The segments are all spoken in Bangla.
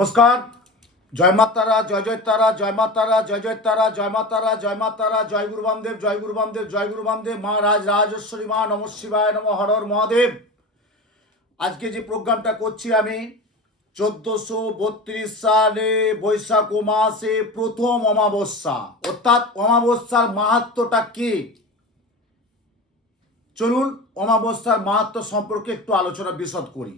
নমস্কার। জয় মা তারা, জয় জয় তারা, জয় মা তারা, জয় জয় তারা, জয় মা তারা, জয় মা তারা, জয় গুরু বামদেব, জয় গুরু বামদেব, জয় গুরু বামদেব, মা রাজ, রাজেশ্বরী মা, নম শিবায় নম হরর মহাদেব। আজকে যে প্রোগ্রামটা করছি আমি, চোদ্দশো বত্রিশ সালে বৈশাখ মাসে প্রথম অমাবস্যা। অর্থাৎ অমাবস্যার মাহাত্মটা কি? চলুন অমাবস্যার মাহাত্ম সম্পর্কে একটু আলোচনা বিশদ করি।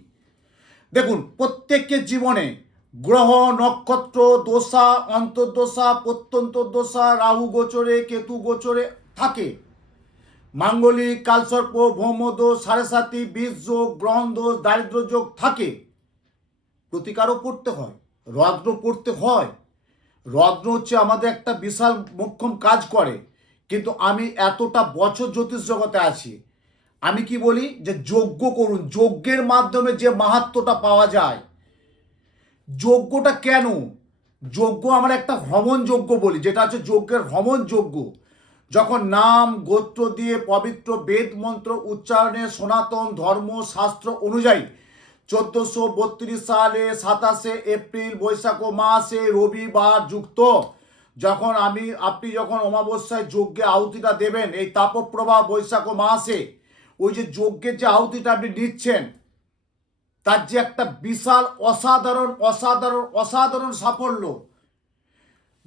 দেখুন প্রত্যেকের জীবনে গ্রহ, নক্ষত্র, দোষা অন্তর্দশা প্রত্যন্ত দোষা, রাহু গোচরে, কেতু গোচরে থাকে। মাঙ্গলিক, কালসর্প, ভৌমদোষ, সাড়ে সাতি, বীজ যোগ, গ্রহণ দোষ, দারিদ্র যোগ থাকে। প্রতিকারও করতে হয়, রত্ন পড়তে হয়। রত্ন হচ্ছে আমাদের একটা বিশাল মোক্ষম কাজ করে। কিন্তু আমি এতটা বছর জ্যোতিষ জগতে আছি, আমি কি বলি? যে যজ্ঞ করুন, যজ্ঞের মাধ্যমে যে মাহাত্মটা পাওয়া যায় যজ্ঞটা কেন? যজ্ঞ আমরা একটা ভ্রমণ যজ্ঞ বলি, যেটা হচ্ছে যজ্ঞের ভ্রমণ যজ্ঞ যখন নাম, গোত্র দিয়ে পবিত্র বেদ মন্ত্র উচ্চারণে সনাতন ধর্ম শাস্ত্র অনুযায়ী চোদ্দোশো বত্রিশ সালে সাতাশে এপ্রিল বৈশাখ মাসে রবিবার যুক্ত, যখন আমি, আপনি যখন অমাবস্যায় যজ্ঞে আহুতিটা দেবেন, এই তাপপ্রবাহ বৈশাখ মাসে, ওই যে যজ্ঞের যে আহুতিটা আপনি নিচ্ছেন তার যে একটা বিশাল অসাধারণ অসাধারণ অসাধারণ সাফল্য।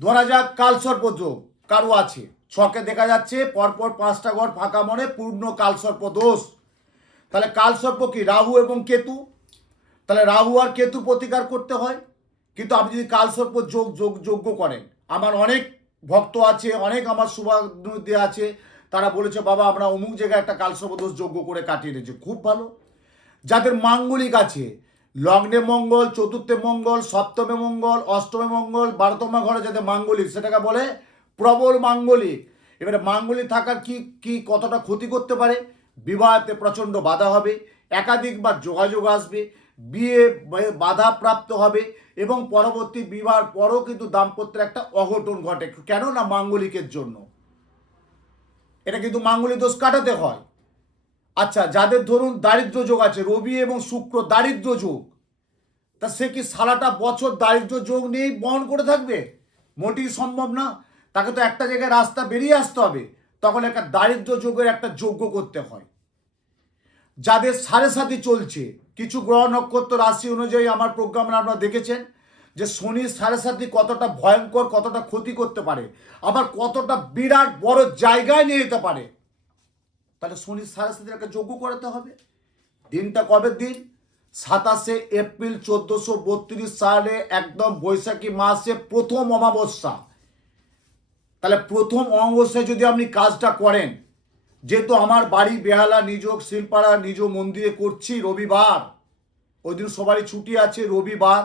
ধরা যাক কালসর্প যোগ কারও আছে? ছকে দেখা যাচ্ছে, পরপর পাঁচটা ঘর ফাঁকা মনে পূর্ণ কালসর্প দোষ। তাহলে কালসর্প কি? রাহু এবং কেতু। তাহলে রাহু আর কেতু প্রতিকার করতে হয়। কিন্তু আপনি যদি কালসর্প যোগ যোগ, যোগ্য করেন, আমার অনেক ভক্ত আছে, অনেক আমার শুভানুদ্ধি আছে, তারা বলেছে, বাবা, আমরা অমুক জায়গায় একটা কালসর্প দোষ যোগ্য করে কাটিয়ে নিয়েছি খুব ভালো। যাদের মাঙ্গলিক আছে, লগ্নে মঙ্গল, চতুর্থে মঙ্গল, সপ্তমে মঙ্গল, অষ্টমে মঙ্গল, বারোতমা ঘরে যাদের মাঙ্গলিক, সেটাকে বলে প্রবল মাঙ্গলিক। এবারে মাঙ্গলিক থাকার কি কি কতটা ক্ষতি করতে পারে? বিবাহতে প্রচণ্ড বাধা হবে, একাধিকবার যোগাযোগ আসবে, বিয়ে বাধা প্রাপ্ত হবে এবং পরবর্তী বিবাহের পরও কিন্তু দাম্পত্যের একটা অঘটন ঘটে। কেন না মাঙ্গলিকের জন্য? এটা কিন্তু মাঙ্গলিক দোষ কাটাতে হয়। আচ্ছা যাদের ধরুন দারিদ্র যোগ আছে, রবি এবং শুক্র দারিদ্র যোগ, তা সে কি সারাটা বছর দারিদ্র যোগ নিয়েই বহন করে থাকবে? মোটেই সম্ভব না। তাকে তো একটা জায়গায় রাস্তা বেরিয়ে আসতে হবে। তখন একটা দারিদ্র যোগের একটা যোগ্য করতে হয়। যাদের সাড়ে সাথে চলছে, কিছু গ্রহ নক্ষত্র রাশি অনুযায়ী আমার প্রোগ্রামে আপনারা দেখেছেন যে শনির সাড়ে সাথে কতটা ভয়ঙ্কর, কতটা ক্ষতি করতে পারে। আবার কতটা বিরাট বড় জায়গায় নিয়ে যেতে পারে। তাহলে সাড়ে সাথে একটা যোগ্য করাতে হবে। দিনটা কবে দিন? সাতাশে এপ্রিল চোদ্দোশো বত্রিশ সালে, একদম বৈশাখী মাসে প্রথম অমাবস্যা। তাহলে প্রথম অমাবস্যায় যদি আপনি কাজটা করেন, যেহেতু আমার বাড়ি বেহালা, নিজ শিলপাড়া, নিজ মন্দিরে করছি রবিবার। ওই দিন সবারই ছুটি আছে রবিবার।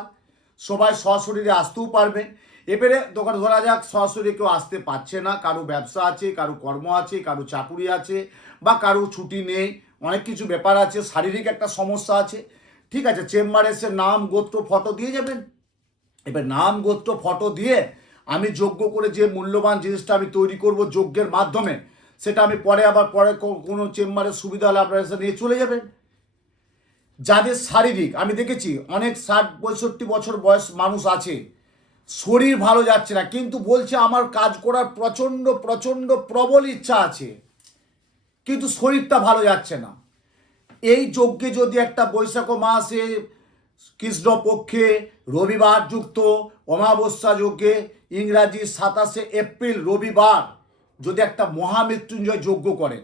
সবাই সশরীরে আসতেও পারবেন এবারে দোকান ধরা যাক সরাসরি কেউ আসতে পারছে না। কারও ব্যবসা আছে, কারও কর্ম আছে, কারও চাকুরি আছে। বা কারও ছুটি নেই, অনেক কিছু ব্যাপার আছে, শারীরিক একটা সমস্যা আছে, ঠিক আছে, চেম্বারে এসে নাম, গোত্র, ফটো দিয়ে যাবেন। এবার নাম, গোত্র, ফটো দিয়ে আমি যোগ্য করে যে মূল্যবান জিনিসটা আমি তৈরি করব যজ্ঞের মাধ্যমে, সেটা আমি পরে আবার পরে কোনো চেম্বারের সুবিধা হলে আপনারা নিয়ে চলে যাবেন। যাদের শারীরিক, আমি দেখেছি অনেক ষাট, পঁয়ষট্টি বছর বয়স মানুষ আছে, শরীর ভালো যাচ্ছে না, কিন্তু বলছে আমার কাজ করার প্রচণ্ড প্রচণ্ড প্রবল ইচ্ছা আছে। কিন্তু শরীরটা ভালো যাচ্ছে না। এই যজ্ঞে যদি একটা বৈশাখ মাসে কৃষ্ণপক্ষে রবিবার যুক্ত, অমাবস্যা যজ্ঞে, ইংরাজি সাতাশে এপ্রিল রবিবার যদি একটা মহামৃত্যুঞ্জয় যজ্ঞ করেন,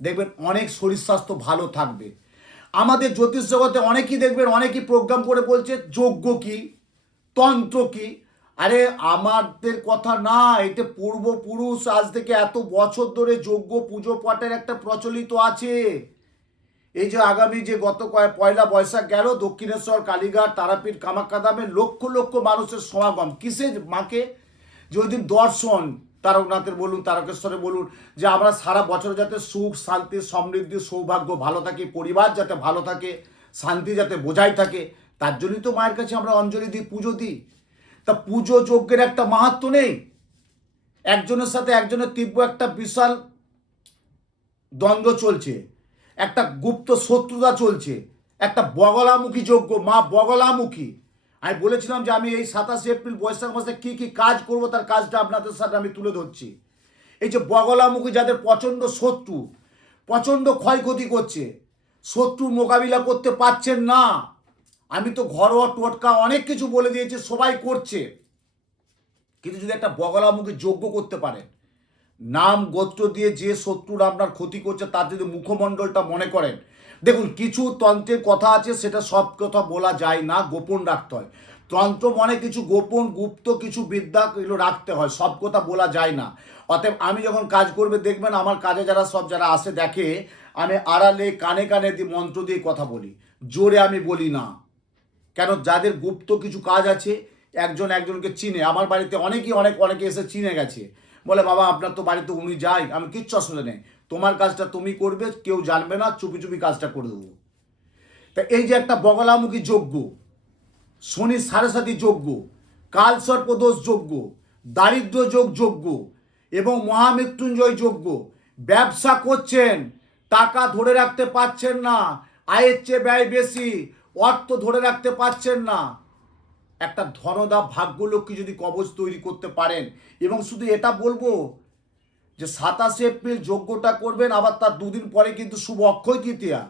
দেখবেন অনেক শরীর স্বাস্থ্য ভালো থাকবে। আমাদের জ্যোতিষ জগতে অনেকেই দেখবেন, অনেকেই প্রোগ্রাম করে বলছে, যজ্ঞ কি, তন্ত্র কি আরে আমাদের কথা না এটা পূর্বপুরুষ আজ থেকে এত বছর ধরে যোগ্য পুজো পাঠের একটা প্রচলিত আছে। এই যে আগামী যে গত কয়েক, পয়লা বৈশাখ গেল, দক্ষিণেশ্বর, কালীঘাট, তারাপীঠ কামাখ্যাধামে লক্ষ লক্ষ মানুষের সমাগম। কিসের মাকে? যে ওই দিন দর্শন, তারকনাথের বলুন তারকেশ্বরে বলুন, যে আমরা সারা বছর যাতে সুখ, শান্তি, সমৃদ্ধি, সৌভাগ্য ভালো থাকি, পরিবার যাতে ভালো থাকে, শান্তি যাতে বোঝাই থাকে, তার জন্যই তো মায়ের কাছে আমরা অঞ্জলি দিই পুজো দিই। তা পুজো যজ্ঞের একটা মাহাত্ম নেই। একজনের সাথে একজনের তীব্র একটা বিশাল দ্বন্দ্ব চলছে। একটা গুপ্ত শত্রুতা চলছে। একটা বগলামুখী যজ্ঞ, মা বগলামুখী। আমি বলেছিলাম যে আমি এই সাতাশে এপ্রিল বৈশাখ মাসে কী কী কাজ করব, তার কাজটা আপনাদের সাথে আমি তুলে ধরছি। এই যে বগলামুখী যাদের প্রচণ্ড শত্রু, প্রচণ্ড ক্ষয়ক্ষতি করছে শত্রু মোকাবিলা করতে পারছেন না। আমি তো ঘরোয়া টোটকা অনেক কিছু বলে দিয়েছি, সবাই করছে। কিন্তু যদি একটা বগলামুখী যোগ্য করতে পারেন নাম গোত্র দিয়ে যে শত্রুরা আপনার ক্ষতি করছে, তার যদি মুখমণ্ডলটা মনে করেন। দেখুন, কিছু তন্ত্রের কথা আছে, সেটা সব কথা বলা যায় না, গোপন রাখতে হয়। তন্ত্র মনে কিছু গোপন, গুপ্ত, কিছু বিদ্যা, এগুলো রাখতে হয়, সব কথা বলা যায় না। অতএব আমি যখন কাজ করবে, দেখবেন আমার কাজে যারা, সব যারা আসে, দেখে, আমি আড়ালে কানে কানে মন্ত্র দিয়ে কথা বলি। জোরে আমি বলি না। কেন যাদের গুপ্ত কিছু কাজ আছে, একজন একজনকে চিনে। আমার বাড়িতে অনেকেই অনেক, অনেকে এসে চিনে গেছে। বলে, বাবা, আপনার তো বাড়িতে উনি যাই, আমি কিচ্ছু অসুবিধা নেই। তোমার কাজটা তুমি করবে, কেউ জানবে না, চুপি চুপি কাজটা করে দেবো। তা এই যে একটা বগলামুখী যজ্ঞ, শনি সাথী যজ্ঞ কালসর্পদোষ যজ্ঞ, দারিদ্র যোগ যজ্ঞ এবং মহামৃত্যুঞ্জয় যজ্ঞ, ব্যবসা করছেন, টাকা ধরে রাখতে পারছেন না, আয়ের চেয়ে ব্যয় বেশি অর্থ ধরে রাখতে পারছেন না। একটা ধনদা ভাগ্যলক্ষ্মী যদি কবচ তৈরি করতে পারেন, এবং শুধু এটা বলব যে সাতাশে এপ্রিল যজ্ঞটা করবেন, আবার তার দুদিন পরে কিন্তু শুভ অক্ষয় তৃতীয়া।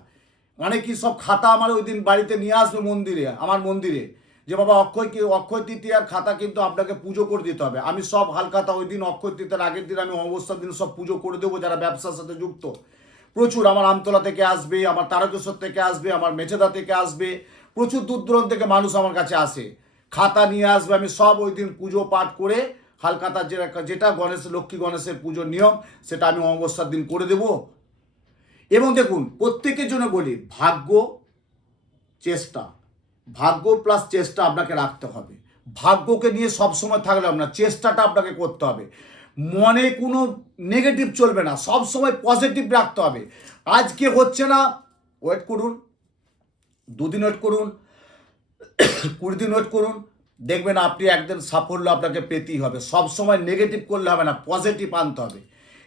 অনেকেই সব খাতা আমার ওই দিন বাড়িতে নিয়ে আসবে মন্দিরে, আমার মন্দিরে। যে বাবা, অক্ষয় কি, অক্ষয় তৃতীয়ার খাতা কিন্তু আপনাকে পুজো করে দিতে হবে। আমি সব হালখাতা ওই দিন অক্ষয় তৃতীয়ার আগের দিন আমি অবস্থার দিন সব পুজো করে দেবো, যারা ব্যবসার সাথে যুক্ত। প্রচুর আমার আমতলা থেকে আসবে, আমার তারকেশ্বর থেকে আসবে, আমার মেছেদা থেকে আসবে, প্রচুর দূর দূরান্ত থেকে মানুষ আমার কাছে আসে। খাতা নিয়ে আসবে, আমি সব ওই দিন পুজো পাঠ করে হালখাতার যেটা যেটা গণেশ, লক্ষ্মী গণেশের পুজোর নিয়ম, সেটা আমি অমাবস্যার দিন করে দেব। এবং দেখুন, প্রত্যেকের জন্য বলি, ভাগ্য চেষ্টা। ভাগ্য প্লাস চেষ্টা আপনাকে রাখতে হবে। ভাগ্যকে নিয়ে সবসময় থাকলে আপনার চেষ্টাটা আপনাকে করতে হবে। মনে কোনো নেগেটিভ চলবে না, সব সময় পজিটিভ রাখতে হবে। আজকে হচ্ছে না ওয়েট করুন, দুদিন ওয়েট করুন, কুড়ি দিন ওয়েট করুন, দেখবেন আপনি একদিন সাফল্য আপনাকে পেতেই হবে। সব সময় নেগেটিভ করলে হবে না পজিটিভ আনতে হবে।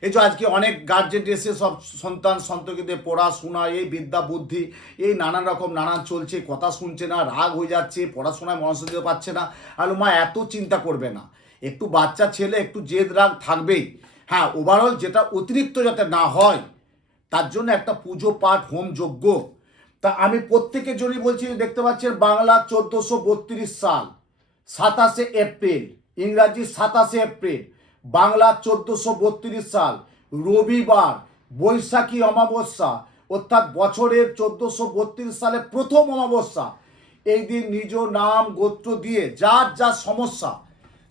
এই যে আজকে অনেক গার্জেন এসে সব সন্তান সন্ততিদের পড়াশোনা, এই বিদ্যা, বুদ্ধি, এই নানান রকম নানান চলছে, কথা শুনছে না, রাগ হয়ে যাচ্ছে, পড়াশোনায় মনোযোগ দিতে পারছে না। আর মা, এত চিন্তা করবে না। একটু বাচ্চা ছেলে, একটু জেদ রাগ থাকবেই। হ্যাঁ ওভারঅল যেটা অতিরিক্ত যাতে না হয়, তার জন্য একটা পুজো পাঠ হোম যজ্ঞ। তা আমি প্রত্যেকের জন্যই বলছি, দেখতে পাচ্ছেন বাংলা চোদ্দোশো বত্রিশ সাল, সাতাশে এপ্রিল, ইংরাজি সাতাশে এপ্রিল, বাংলা চোদ্দোশো বত্রিশ সাল, রবিবার, বৈশাখী অমাবস্যা, অর্থাৎ বছরের চোদ্দোশো বত্রিশ সালে প্রথম অমাবস্যা। এই দিন নিজ নাম গোত্র দিয়ে যার যা সমস্যা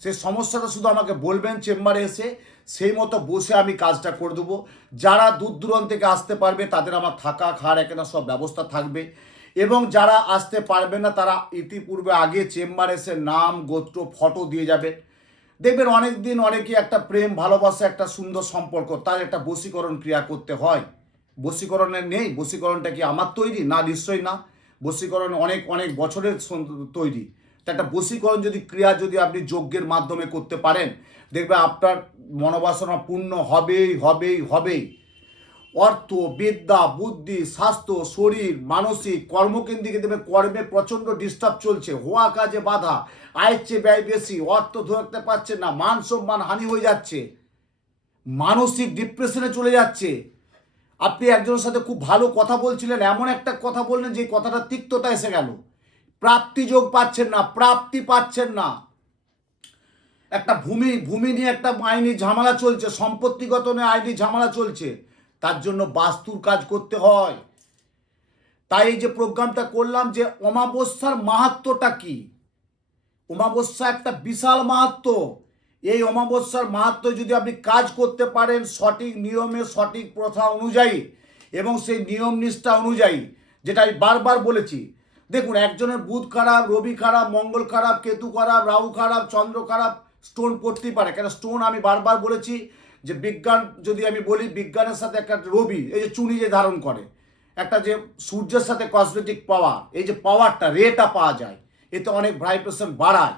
সেই সমস্যাটা শুধু আমাকে বলবেন চেম্বারে এসে, সেই মতো বসে আমি কাজটা করে দেবো। যারা দূর দূরান্ত থেকে আসতে পারবে, তাদের আমার থাকা খাওয়ার এখানে সব ব্যবস্থা থাকবে। এবং যারা আসতে পারবে না, তারা ইতিপূর্বে আগে চেম্বার এসে নাম, গোত্র, ফটো দিয়ে যাবে। দেখবেন অনেক দিন অনেকে একটা প্রেম, ভালোবাসা, একটা সুন্দর সম্পর্ক, তার একটা বশীকরণ ক্রিয়া করতে হয়। বশীকরণের নেই, বশীকরণটা কি আমার তৈরি? না, নিশ্চয়ই না। বশীকরণ অনেক অনেক বছরের তৈরি। একটা বশীকরণ যদি ক্রিয়া যদি আপনি যজ্ঞের মাধ্যমে করতে পারেন দেখবে আপনার মনোবাসনা পূর্ণ হবেই হবেই হবেই। অর্থ, বিদ্যা, বুদ্ধি, স্বাস্থ্য, শরীর, মানসিক, কর্মকেন্দ্রিকে দেবে কর্মে প্রচণ্ড ডিস্টার্ব চলছে। হওয়া কাজে বাধা, আয়ের চেয়ে ব্যয় বেশি, অর্থ ধরতে পারছে না, মান সম্মান হানি হয়ে যাচ্ছে, মানসিক ডিপ্রেশনে চলে যাচ্ছে। আপনি একজনের সাথে খুব ভালো কথা বলছিলেন, এমন একটা কথা বললেন যে কথাটা তিক্ততা এসে গেল। প্রাপ্তি যোগ পাচ্ছেন না, প্রাপ্তি পাচ্ছেন না। একটা ভূমি ভূমি নিয়ে একটা আইনি ঝামেলা চলছে, সম্পত্তিগত নিয়ে আইনি ঝামেলা চলছে, তার জন্য বাস্তুর কাজ করতে হয়। তাই এই যে প্রোগ্রামটা করলাম যে অমাবস্যার মাহাত্মটা কি? অমাবস্যা একটা বিশাল মাহাত্ম। এই অমাবস্যার মাহাত্ম যদি আপনি কাজ করতে পারেন সঠিক নিয়মে, সঠিক প্রথা অনুযায়ী এবং সেই নিয়ম নিষ্ঠা অনুযায়ী, যেটা আমি বারবার বলেছি দেখুন, একজনের বুধ খারাপ, রবি খারাপ, মঙ্গল খারাপ, কেতু খারাপ, রাহু খারাপ, চন্দ্র খারাপ স্টোন পড়তেই পারে। কেন স্টোন আমি বারবার বলেছি যে বিজ্ঞান, যদি আমি বলি বিজ্ঞানের সাথে একটা রবি, এই যে চুনি যে ধারণ করে, একটা যে সূর্যের সাথে কসমেটিক পাওয়ার এই যে পাওয়ারটা রেটা পাওয়া যায়, এতে অনেক ভাইব্রেশন বাড়ায়।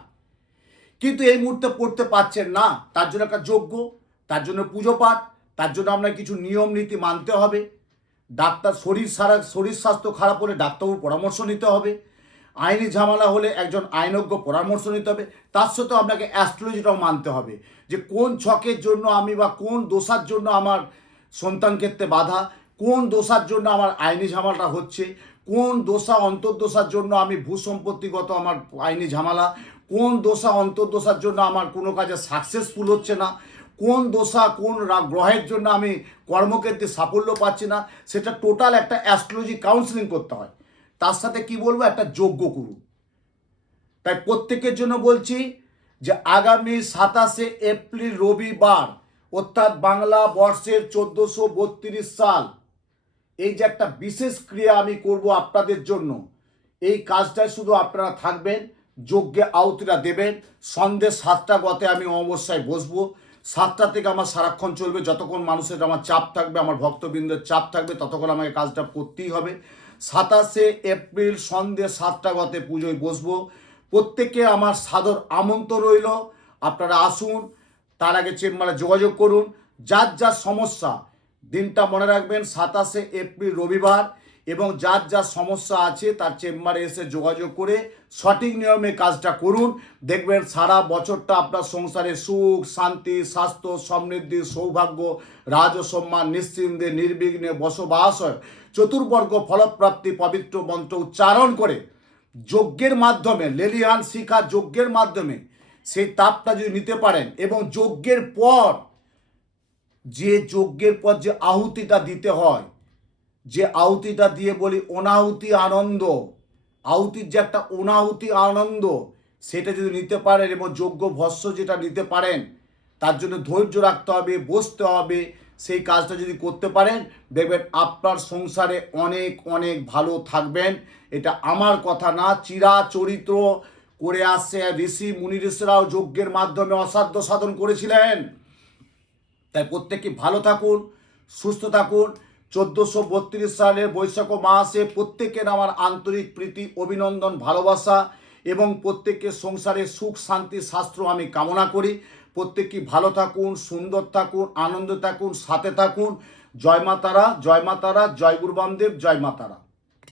কিন্তু এই মুহূর্তে পড়তে পারছেন না, তার জন্য একটা যোগ্য তার জন্য পুজো পাঠ তার জন্য আপনার কিছু নিয়ম নীতি মানতে হবে। ডাক্তার শরীর সারা, শরীর স্বাস্থ্য খারাপ হলে ডাক্তারবাবুর পরামর্শ নিতে হবে। আইনি ঝামেলা হলে একজন আইনজ্ঞ পরামর্শ নিতে হবে। তার সাথেও আপনাকে অ্যাস্ট্রোলজিটাও মানতে হবে যে কোন ছকের জন্য আমি বা কোন দোষার জন্য আমার সন্তান ক্ষেত্রে বাধা, কোন দোষার জন্য আমার আইনি ঝামেলাটা হচ্ছে, কোন দোষা অন্তর্দোষার জন্য আমি ভূসম্পত্তিগত আমার আইনি ঝামেলা, কোন দোষা অন্তর্দোষার জন্য আমার কোনো কাজে সাকসেসফুল হচ্ছে না। কোন দোষা কোন গ্রহের জন্য আমি কর্মক্ষেত্রে সাফল্য পাচ্ছি না, সেটা টোটাল একটা অ্যাস্ট্রোলজি কাউন্সিলিং করতে হয়। তার সাথে কি বলব? একটা যোগ্য করুন। তাই প্রত্যেকের জন্য বলছি যে আগামী সাতাশে এপ্রিল রবিবার, অর্থাৎ বাংলা বর্ষের চোদ্দোশো বত্রিশ সাল, এই যে একটা বিশেষ ক্রিয়া আমি করব আপনাদের জন্য, এই কাজটায় শুধু আপনারা থাকবেন, যজ্ঞে আহুতিরা দেবেন, সন্ধ্যে সাতটা গতে আমি অবশ্যই বসবো সাতটা থেকে আমার সারাক্ষণ চলবে, যতক্ষণ মানুষের আমার চাপ থাকবে, আমার ভক্তবৃন্দের চাপ থাকবে, ততক্ষণ আমাকে কাজটা করতেই হবে। সাতাশে এপ্রিল সন্ধ্যে সাতটা গতে পুজোয় বসবো। প্রত্যেকে আমার সাদর আমন্ত্রণ রইল। আপনারা আসুন, তার আগে চেম্বারে যোগাযোগ করুন। যার যার সমস্যা, দিনটা মনে রাখবেন, সাতাশে এপ্রিল রবিবার। এবং যার যার সমস্যা আছে তার চেম্বারে এসে যোগাযোগ করে সঠিক নিয়মে কাজটা করুন। দেখবেন সারা বছরটা আপনার সংসারে সুখ, শান্তি, স্বাস্থ্য, সমৃদ্ধি, সৌভাগ্য রাজ সম্মান নিশ্চিন্তে, নির্বিঘ্নে বসবাস হয়। চতুর্বর্গ ফলপ্রাপ্তি পবিত্র মন্ত্র উচ্চারণ করে, যজ্ঞের মাধ্যমে লেলিয়ান শিখা যজ্ঞের মাধ্যমে সেই তাপটা যদি নিতে পারেন এবং যজ্ঞের পর, যে যজ্ঞের পর যে আহুতিটা দিতে হয় যে আহুতিটা দিয়ে বলি অনাহুতি আনন্দ। আহুতির যে একটা অনাহুতি আনন্দ, সেটা যদি নিতে পারেন এবং যোগ্য ভস্য যেটা নিতে পারেন, তার জন্য ধৈর্য রাখতে হবে, বসতে হবে, সেই কাজটা যদি করতে পারেন, দেখবেন আপনার সংসারে অনেক অনেক ভালো থাকবেন। এটা আমার কথা না চিরা চরিত্র করে আসছে ঋষি মুনি ঋষিরাও যজ্ঞের মাধ্যমে অসাধ্য সাধন করেছিলেন। তাই প্রত্যেকে ভালো থাকুন, সুস্থ থাকুন চোদ্দোশো বত্রিশ সালের বৈশাখ মাসে প্রত্যেকের আমার আন্তরিক প্রীতি, অভিনন্দন, ভালোবাসা এবং প্রত্যেকের সংসারে সুখ, শান্তি শাস্ত্র আমি কামনা করি। প্রত্যেকেই ভালো থাকুন, সুন্দর থাকুন, আনন্দ থাকুন, সাথে থাকুন। জয় মাতারা জয় মাতারা জয় গুরু বামদেব, জয় মাতারা